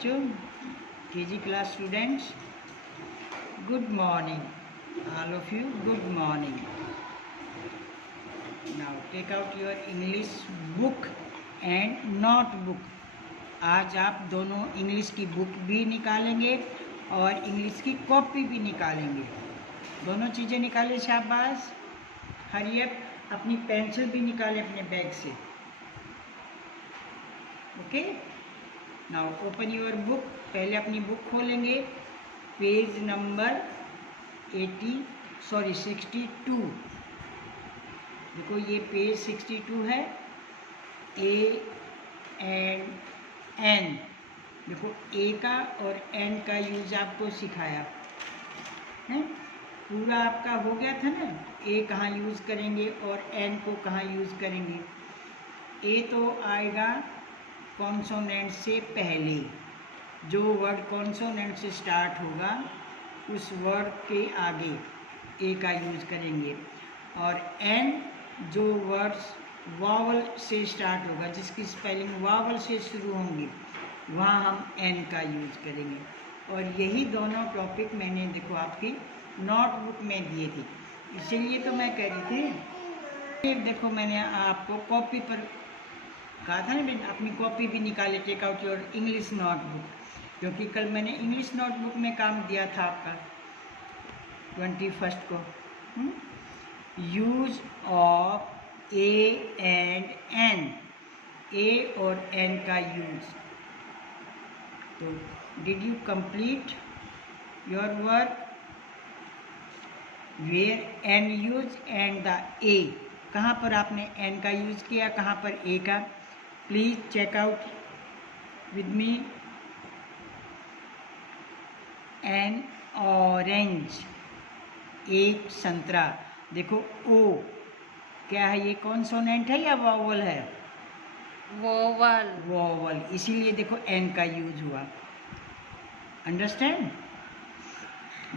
बच्चों, KG class students, good morning, all of you, good morning. Now take out your English book and notebook. आज आप दोनों English की book भी निकालेंगे और इंग्लिश की कॉपी भी निकालेंगे. दोनों चीज़ें निकाले. शाबाश. Hurry up. अपनी पेंसिल भी निकालें अपने बैग से. Okay. Now open your book. पहले अपनी बुक खोलेंगे. Page number 62. देखो ये पेज 62 है. A and an. देखो ए का और एन का यूज आपको सिखाया है. पूरा आपका हो गया था ना. ए कहाँ यूज़ करेंगे और एन को कहाँ यूज़ करेंगे. ए तो आएगा कॉन्सोनेंट से पहले. जो वर्ड कॉन्सोनेंट से स्टार्ट होगा उस वर्ड के आगे ए का यूज़ करेंगे. और एन जो वर्ड्स वावल से स्टार्ट होगा, जिसकी स्पेलिंग वावल से शुरू होंगी, वहाँ हम एन का यूज़ करेंगे. और यही दोनों टॉपिक मैंने देखो आपकी नोटबुक में दिए थे. इसीलिए तो मैं कह रही थी, देखो मैंने आपको कॉपी पर कहा था ना, अपनी कॉपी भी निकाले. Take out your English notebook. क्योंकि कल मैंने इंग्लिश नोटबुक में काम दिया था आपका 21 को. Use of a and an. A और एन का यूज. तो did you complete your work. Where an use and the a. कहाँ पर आपने एन का यूज किया, कहाँ पर ए का. Please check out with me. An orange. एक संतरा. देखो ओ क्या है, ये कॉन्सोनेंट है या वॉवल है. वोवल. वॉवल. इसीलिए देखो एन का यूज हुआ. अंडरस्टैंड.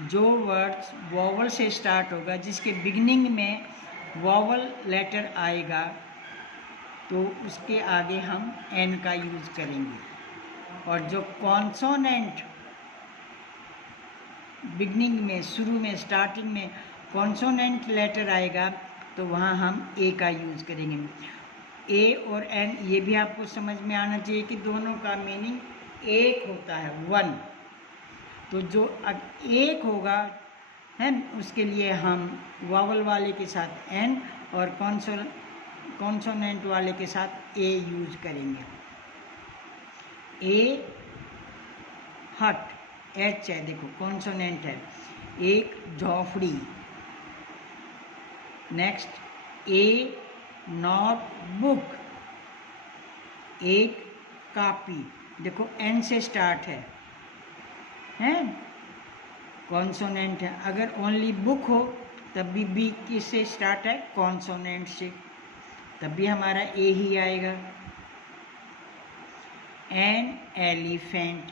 जो वर्ड्स वॉवल से स्टार्ट होगा, जिसके बिगिनिंग में वॉवल लेटर आएगा, तो उसके आगे हम एन का यूज करेंगे. और जो कॉन्सोनेंट बिगनिंग में, शुरू में, स्टार्टिंग में कॉन्सोनेंट लेटर आएगा, तो वहाँ हम ए का यूज़ करेंगे. ए और एन ये भी आपको समझ में आना चाहिए कि दोनों का मीनिंग एक होता है, वन. तो जो एक होगा है, उसके लिए हम वावल वाले के साथ एन और कॉन्सोनेंट वाले के साथ ए यूज करेंगे. ए हट. एच है, देखो कॉन्सोनेंट है. एक झोपड़ी. नेक्स्ट ए नोटबुक. एक कॉपी. देखो एन से स्टार्ट है, कॉन्सोनेंट है. अगर ओनली बुक हो तब भी बी किससे स्टार्ट है, कॉन्सोनेंट से, तब भी हमारा ए ही आएगा. An elephant.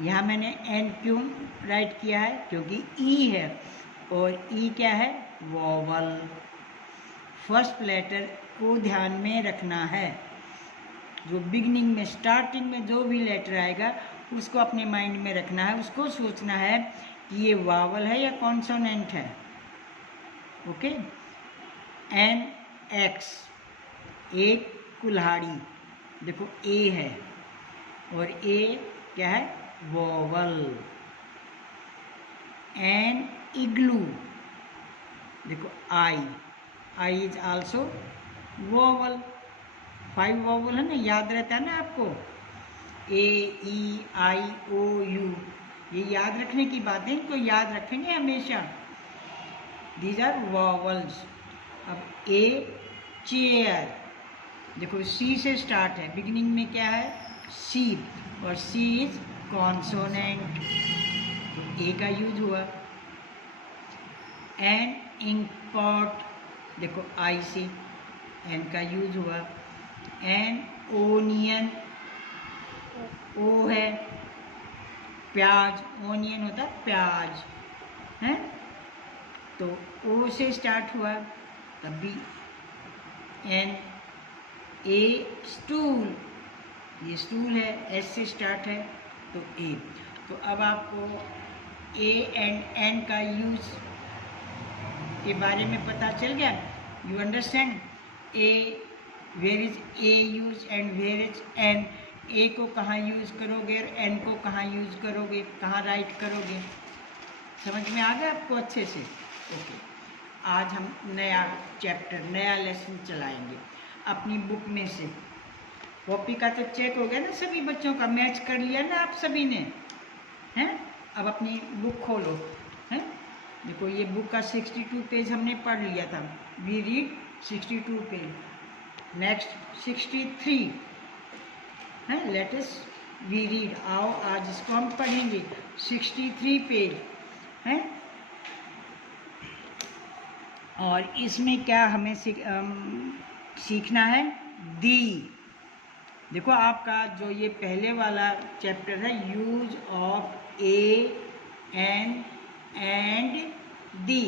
यहाँ मैंने एन क्यों राइट किया है, क्योंकि ई है और ई क्या है, वॉवल. फर्स्ट लेटर को ध्यान में रखना है. जो बिगनिंग में, स्टार्टिंग में जो भी लेटर आएगा उसको अपने माइंड में रखना है. उसको सोचना है कि ये वावल है या कॉन्सोनेंट है. ओके. An axe. एक कुल्हाड़ी. देखो ए है और ए क्या है, वॉवल. एन इग्लू. देखो आई. I is also vowel. 5 vowel है ना, याद रहता है ना आपको. ए ई आई ओ यू, ये याद रखने की बातें, इनको याद रखेंगे हमेशा. These are vowels. अब ए चेयर. देखो सी से स्टार्ट है, बिगिनिंग में क्या है, सी, और सी इज कॉन्सोनेंट, तो ए का यूज हुआ. An ink pot. देखो आई से एन का यूज हुआ. N onion. ओ है प्याज. ओनियन होता है प्याज है, तो ओ से स्टार्ट हुआ, तब भी एन. A stool. ये स्टूल है, एस से स्टार्ट है, तो ए। तो अब आपको ए एंड एन का यूज के बारे में पता चल गया। You understand a, where is a use and where is an. A को कहाँ यूज करोगे और एन को कहाँ यूज करोगे, कहाँ राइट करोगे, समझ में आ गया आपको अच्छे से? ओके, आज हम नया चैप्टर, नया लेसन चलाएंगे अपनी बुक में से। कॉपी का तो चेक हो गया ना सभी बच्चों का, मैच कर लिया ना आप सभी ने, हैं? अब अपनी बुक खोलो, हैं? देखो ये बुक का 62 पेज हमने पढ़ लिया था। We read 62 page. नेक्स्ट 63 है, लेट अस वी रीड। आओ आज इसको हम पढ़ेंगे। 63 पेज है, और इसमें क्या हमें सीखना है? दी। देखो आपका जो ये पहले वाला चैप्टर है, use of a an and the,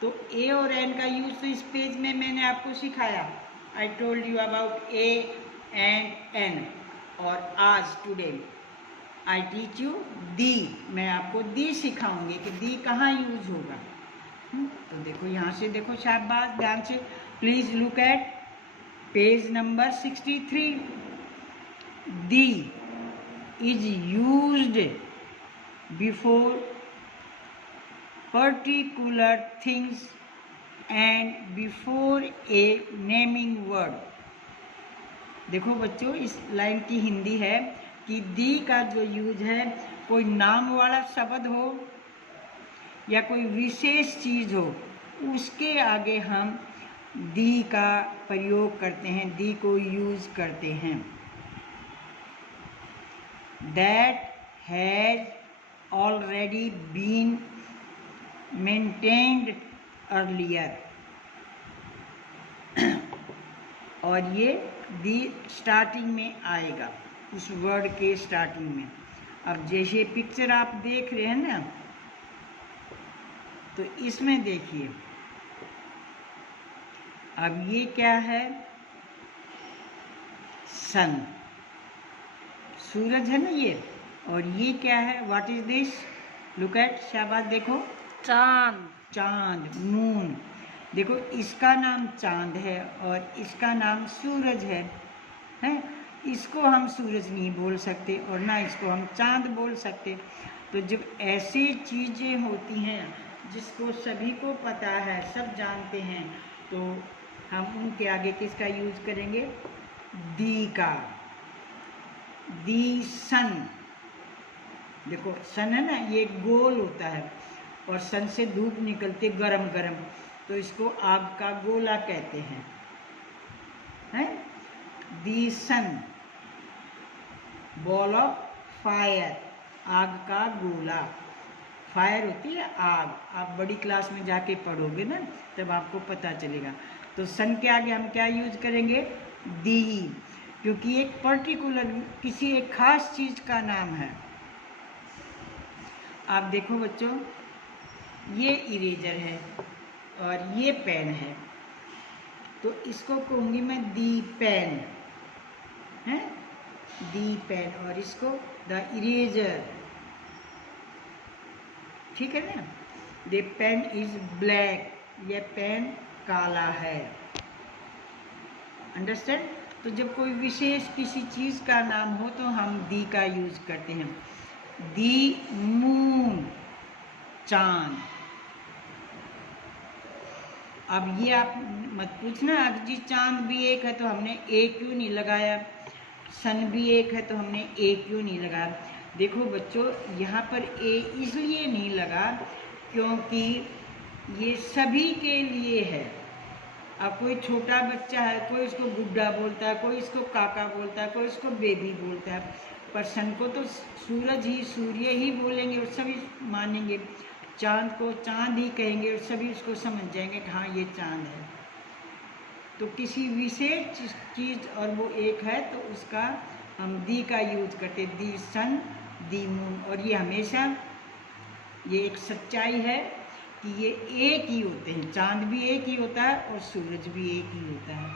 तो ए और एन का यूज तो इस पेज में मैंने आपको सिखाया। I told you about a and an. और आज today I teach you the. मैं आपको दी सिखाऊंगी कि दी कहाँ यूज होगा। तो देखो यहाँ से देखो, शाबाश, ध्यान से please look at page number 63। The is used before particular things and before A naming word. देखो बच्चों, इस लाइन की हिंदी है कि दी का जो यूज है, कोई नाम वाला शब्द हो या कोई विशेष चीज हो, उसके आगे हम दी का प्रयोग करते हैं, दी को यूज करते हैं। That has already been maintained earlier. और ये दी स्टार्टिंग में आएगा, उस वर्ड के स्टार्टिंग में। अब जैसे पिक्चर आप देख रहे हैं ना, तो इसमें देखिए, अब ये क्या है? सन, सूरज है ना ये। और ये क्या है? What is this? Look at, शाबाश, देखो, चांद। चांद, मून। देखो इसका नाम चांद है और इसका नाम सूरज है, हैं? इसको हम सूरज नहीं बोल सकते और ना इसको हम चांद बोल सकते। तो जब ऐसी चीज़ें होती हैं जिसको सभी को पता है, सब जानते हैं, तो हम उनके आगे किसका यूज करेंगे? दी का। दी सन। देखो सन है ना, ये गोल होता है और सन से धूप निकलती है गरम गरम, तो इसको आग का गोला कहते हैं, हैं? दी सन, बॉल ऑफ फायर, आग का गोला। फायर होती है आग, आप बड़ी क्लास में जाके पढ़ोगे ना, तब आपको पता चलेगा। तो सन के आगे हम क्या यूज करेंगे? दी, क्योंकि एक पर्टिकुलर, किसी एक खास चीज का नाम है। आप देखो बच्चों, ये इरेजर है और ये पेन है, तो इसको कहूँगी मैं दी पेन, है? दी पेन। और इसको द इरेजर, ठीक है ना? द पेन इज ब्लैक, ये पेन काला है। अंडरस्टैंड? तो जब कोई विशेष किसी चीज का नाम हो तो हम दी का यूज करते हैं। दी मून, चांद। अब ये आप मत पूछना आज जी, चांद भी एक है तो हमने ए क्यों नहीं लगाया, सन भी एक है तो हमने ए क्यों नहीं लगाया। देखो बच्चों, यहाँ पर ए इसलिए नहीं लगा क्योंकि ये सभी के लिए है। अब कोई छोटा बच्चा है, कोई इसको गुड्डा बोलता है, कोई इसको काका बोलता है, कोई इसको बेबी बोलता है, पर सन को तो सूरज ही, सूर्य ही बोलेंगे और सभी मानेंगे। चांद को चांद ही कहेंगे और सभी उसको समझ जाएंगे कि हाँ ये चांद है। तो किसी विशेष चीज और वो एक है तो उसका हम दी का यूज करते, दी सन, दी मून। और ये हमेशा, ये एक सच्चाई है कि ये एक ही होते हैं, चांद भी एक ही होता है और सूरज भी एक ही होता है।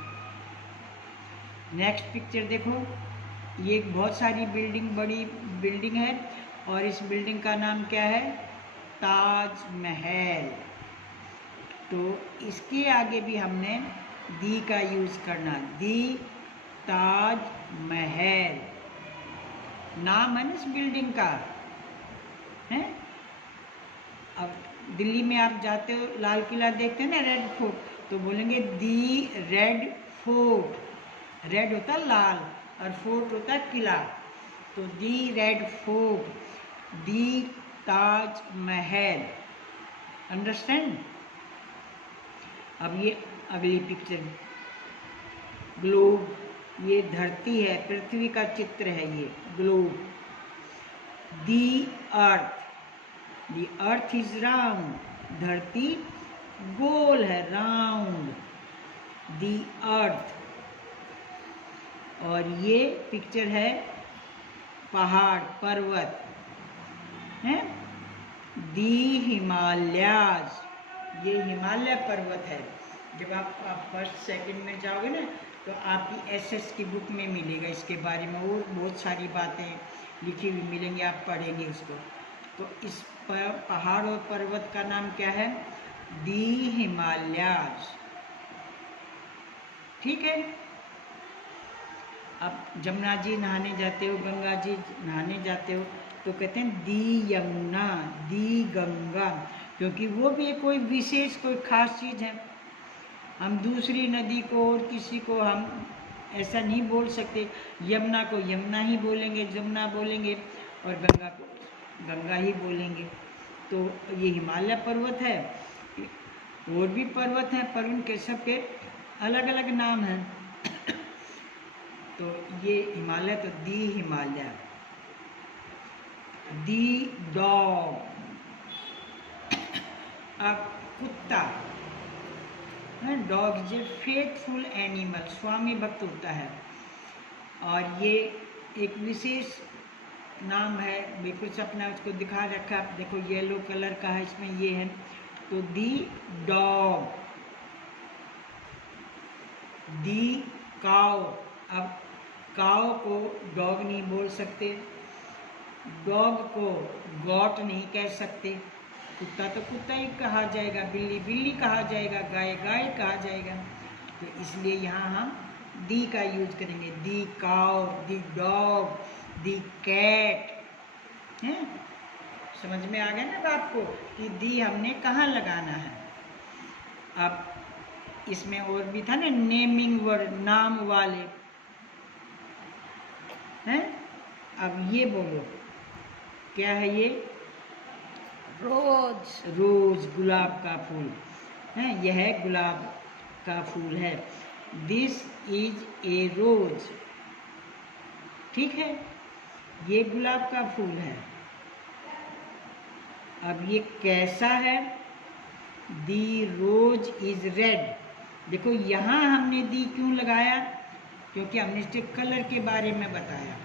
नेक्स्ट पिक्चर देखो, ये बहुत सारी बिल्डिंग, बड़ी बिल्डिंग है और इस बिल्डिंग का नाम क्या है? ताजमहल। तो इसके आगे भी हमने दी का यूज़ करना, दी ताजमहल नाम है ना इस बिल्डिंग का, है। अब दिल्ली में आप जाते हो, लाल किला देखते हैं ना, रेड फोर्ट, तो बोलेंगे दी रेड फोर्ट। रेड होता है लाल और फोर्ट होता है किला, तो दी रेड फोर्ट, दी ताजमहल। अंडरस्टैंड? अब ये अगली पिक्चर, ग्लोब, ये धरती है, पृथ्वी का चित्र है ये globe. The earth, the earth is round, धरती गोल है, राउंड, दी अर्थ। और ये पिक्चर है पहाड़, पर्वत है, दी हिमालयाज, ये हिमालय पर्वत है। जब आप फर्स्ट सेकंड में जाओगे ना, तो आपकी एसएस की बुक में मिलेगा इसके बारे में, और बहुत सारी बातें लिखी हुई मिलेंगी, आप पढ़ेंगे उसको। तो इस पहाड़ और पर्वत का नाम क्या है? दी हिमालयाज। ठीक है। अब जमुना जी नहाने जाते हो, गंगा जी नहाने जाते हो, तो कहते हैं दी यमुना, दी गंगा, क्योंकि वो भी कोई विशेष, कोई खास चीज़ है। हम दूसरी नदी को और किसी को हम ऐसा नहीं बोल सकते, यमुना को यमुना ही बोलेंगे, जमुना बोलेंगे, और गंगा को गंगा ही बोलेंगे। तो ये हिमालय पर्वत है, और भी पर्वत हैं, पर उनके सबके अलग अलग नाम हैं। तो ये हिमालय, तो दी हिमालय। दी डॉग, अब कुत्ता, dog is a faithful animal, स्वामी भक्त होता है, और ये एक विशेष नाम है, बिल्कुल से अपना उसको दिखा रखा है। देखो येलो कलर का है, इसमें ये है, तो दी डॉग। दी काउ, अब काउ को डॉग नहीं बोल सकते, डॉग को गॉट नहीं कह सकते, कुत्ता तो कुत्ता ही कहा जाएगा, बिल्ली बिल्ली कहा जाएगा, गाय गाय कहा जाएगा। तो इसलिए यहाँ हम दी का यूज करेंगे, दी काउ, दी डॉग, दी कैट। हैं? समझ में आ गया ना आपको कि दी हमने कहाँ लगाना है। अब इसमें और भी था ना नेमिंग वर्ड, नाम वाले हैं। अब ये बोलो क्या है ये? रोज, रोज, गुलाब का फूल है, यह गुलाब का फूल है, दिस इज ए रोज। ठीक है, ये गुलाब का फूल है। अब ये कैसा है? दी रोज इज रेड। देखो यहाँ हमने दी क्यों लगाया? क्योंकि हमने इसके कलर के बारे में बताया।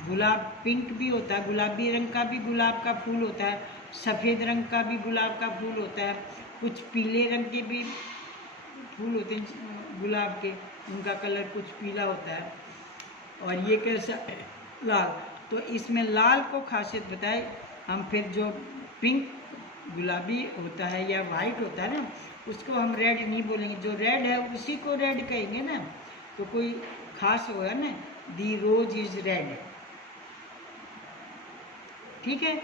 गुलाब पिंक भी होता है, गुलाबी रंग का भी गुलाब का फूल होता है, सफ़ेद रंग का भी गुलाब का फूल होता है, कुछ पीले रंग के भी फूल होते हैं गुलाब के, उनका कलर कुछ पीला होता है। और ये कैसा? लाल। तो इसमें लाल को खासियत बताए हम, फिर जो पिंक गुलाबी होता है या वाइट होता है ना, उसको हम रेड नहीं बोलेंगे, जो रेड है उसी को रेड कहेंगे ना, तो कोई खास होगा ना, दी रोज इज रेड। ठीक है।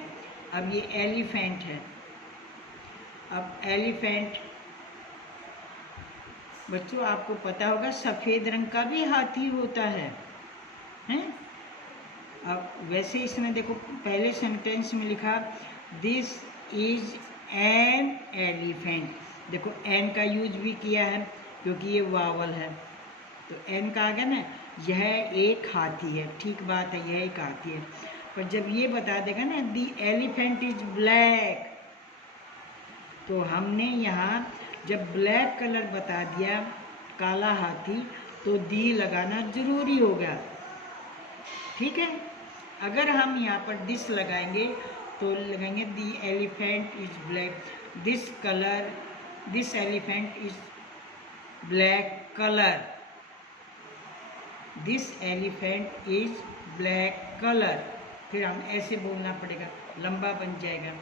अब ये एलिफेंट है। अब एलिफेंट बच्चों आपको पता होगा सफ़ेद रंग का भी हाथी होता है, हैं? अब वैसे इसने देखो पहले सेंटेंस में लिखा दिस इज एन एलिफेंट। देखो एन का यूज भी किया है क्योंकि ये वावल है, तो एन का आ गया ना, यह एक हाथी है। ठीक बात है, यह एक हाथी है। पर जब ये बता देगा ना दी एलिफेंट इज ब्लैक, तो हमने यहाँ जब ब्लैक कलर बता दिया, काला हाथी, तो दी लगाना जरूरी हो गया। ठीक है। अगर हम यहाँ पर दिस लगाएंगे तो लगाएंगे दी elephant is black, this colour, this elephant is black colour. This elephant is black colour. फिर हम ऐसे बोलना पड़ेगा, लंबा बन जाएगा।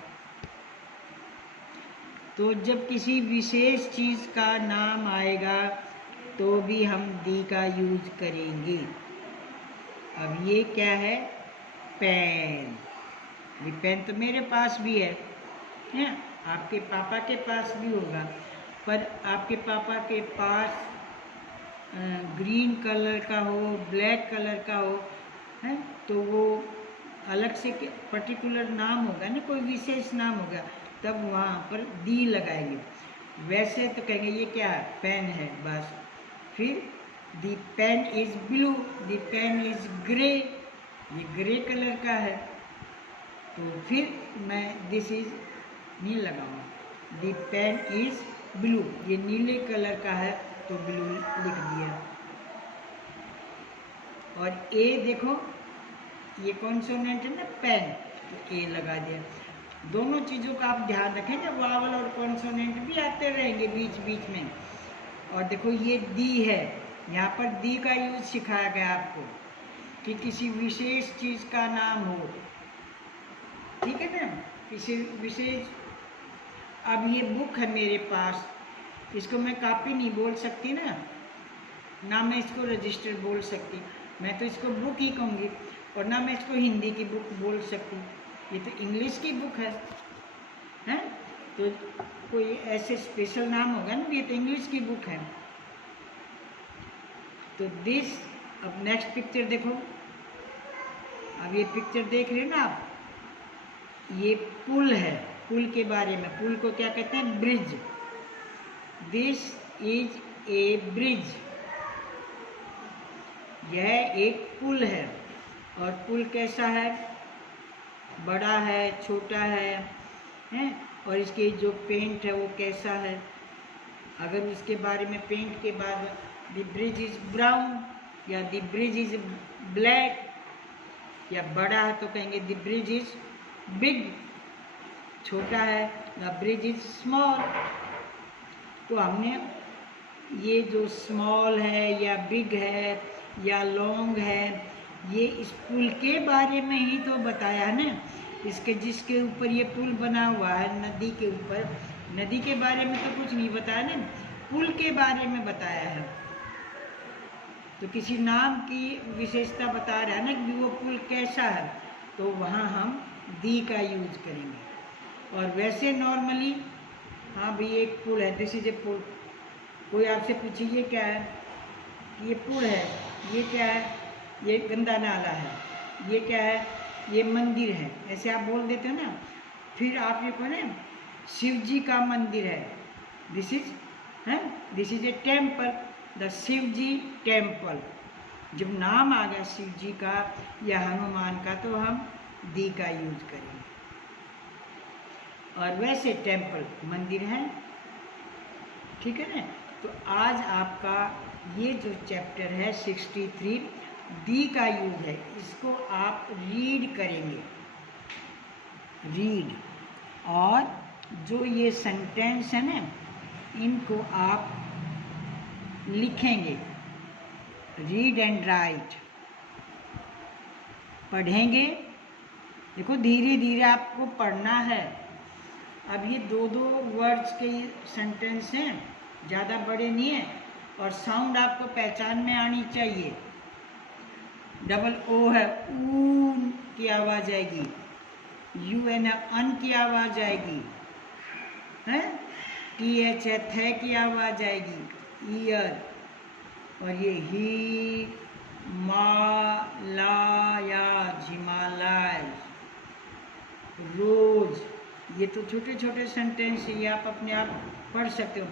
तो जब किसी विशेष चीज़ का नाम आएगा तो भी हम दी का यूज करेंगे। अब ये क्या है? पेन। ये पेन तो मेरे पास भी है, आपके पापा के पास भी होगा, पर आपके पापा के पास ग्रीन कलर का हो, ब्लैक कलर का हो, है तो वो अलग से पर्टिकुलर नाम होगा ना, कोई विशेष नाम होगा, तब वहाँ पर दी लगाएंगे। वैसे तो कहेंगे ये क्या है? पेन है, बस। फिर the pen is blue, the pen is grey, ये ग्रे कलर का है, तो फिर मैं दिस इज नहीं लगाऊंगा, द पेन इज ब्लू, ये नीले कलर का है तो ब्लू लिख दिया। और ए देखो, ये कॉन्सोनेंट है ना, पेन, तो ए लगा दिया। दोनों चीज़ों का आप ध्यान रखें, जब वावल और कॉन्सोनेंट भी आते रहेंगे बीच बीच में। और देखो ये दी है, यहाँ पर दी का यूज सिखाया गया आपको कि किसी विशेष चीज़ का नाम हो, ठीक है ना, किसी विशेष। अब ये बुक है मेरे पास, इसको मैं कॉपी नहीं बोल सकती ना मैं इसको रजिस्टर बोल सकती, मैं तो इसको बुक ही कहूँगी, और ना मैं इसको हिंदी की बुक बोल सकती, ये तो इंग्लिश की बुक है, तो कोई ऐसे स्पेशल नाम होगा ना, ये तो इंग्लिश की बुक है। तो दिस, अब नेक्स्ट पिक्चर देखो, अब ये पिक्चर देख रहे हो ना आप, ये पुल है, पुल के बारे में, पुल को क्या कहते हैं? Bridge. This is A bridge, यह एक पुल है। और पुल कैसा है? बड़ा है, छोटा है, और इसके जो पेंट है वो कैसा है? अगर इसके बारे में पेंट के बाद द ब्रिज इज ब्राउन, या द ब्रिज इज ब्लैक, या बड़ा है तो कहेंगे द ब्रिज इज बिग, छोटा है द ब्रिज इज स्मॉल। तो हमने ये जो स्मॉल है या बिग है या लॉन्ग है, ये इस पुल के बारे में ही तो बताया है ना, इसके जिसके ऊपर ये पुल बना हुआ है नदी के ऊपर, नदी के बारे में तो कुछ नहीं बताया ना, पुल के बारे में बताया है। तो किसी नाम की विशेषता बता रहा है ना कि वो पुल कैसा है, तो वहाँ हम दी का यूज करेंगे। और वैसे नॉर्मली, हाँ भी एक पुल है, दिस इज ए पुल, कोई आपसे पूछे ये क्या है? ये पुल है। ये क्या है? ये गंदा नाला है। ये क्या है? ये मंदिर है, ऐसे आप बोल देते हो ना। फिर आप ये कहो ना, शिव जी का मंदिर है, this is a temple, the Shiv ji temple. जब नाम आ गया शिव जी का या हनुमान का तो हम दी का यूज करेंगे। और वैसे टेम्पल मंदिर है, ठीक है ना। तो आज आपका ये जो चैप्टर है 63 दी का यूज है, इसको आप रीड करेंगे, रीड। और जो ये सेंटेंस है ना, इनको आप लिखेंगे, रीड एंड राइट, पढ़ेंगे। देखो धीरे धीरे आपको पढ़ना है। अब ये दो वर्ड्स के सेंटेंस हैं, ज़्यादा बड़े नहीं हैं, और साउंड आपको पहचान में आनी चाहिए। डबल ओ है, ऊन की आवाज़ आएगी, यू एन है, अन की आवाज़ आएगी, है टी एच है, थे की आवाज़ आएगी, ईयर। और ये ही, मा, ला, या, हिमालय, रोज। ये तो छोटे छोटे सेंटेंस, ये आप अपने आप पढ़ सकते हो।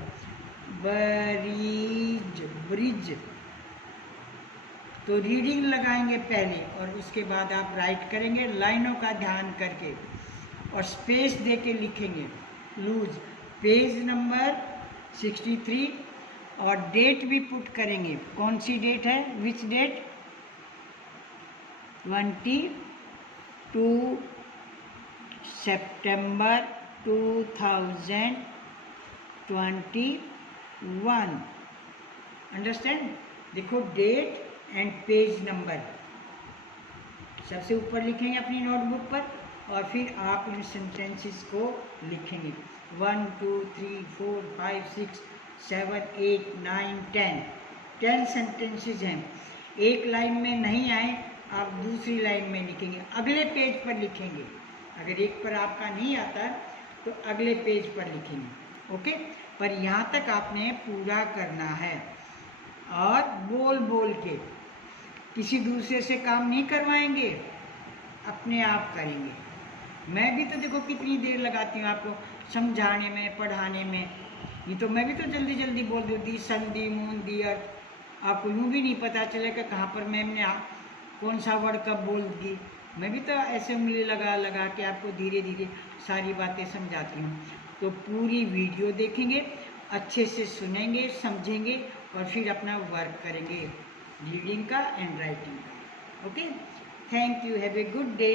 ब्रिज, ब्रिज, तो रीडिंग लगाएंगे पहले और उसके बाद आप राइट करेंगे लाइनों का ध्यान करके, और स्पेस दे के लिखेंगे। लूज, पेज नंबर 63, और डेट भी पुट करेंगे। कौन सी डेट है? Which date? 22 सितंबर 2021। अंडरस्टैंड? देखो डेट एंड पेज नंबर सबसे ऊपर लिखेंगे अपनी नोटबुक पर, और फिर आप इन सेंटेंसेस को लिखेंगे 1 2 3 4 5 6 7 8 9 10 सेंटेंसेस हैं। एक लाइन में नहीं आए आप दूसरी लाइन में लिखेंगे, अगले पेज पर लिखेंगे। अगर एक पर आपका नहीं आता तो अगले पेज पर लिखेंगे, ओके। पर यहाँ तक आपने पूरा करना है, और बोल बोल के, किसी दूसरे से काम नहीं करवाएंगे, अपने आप करेंगे। मैं भी तो देखो कितनी देर लगाती हूँ आपको समझाने में, पढ़ाने में। ये तो मैं भी तो जल्दी जल्दी बोल देती, संधि मून दिया, आपको यूँ भी नहीं पता चलेगा कहाँ पर मैम ने कौन सा वर्ड कब बोल दी। मैं भी तो ऐसे उंगली लगा लगा के आपको धीरे धीरे सारी बातें समझाती हूँ। तो पूरी वीडियो देखेंगे, अच्छे से सुनेंगे, समझेंगे, और फिर अपना वर्क करेंगे रीडिंग का एंड राइटिंग का, okay. Thank you, have a good day.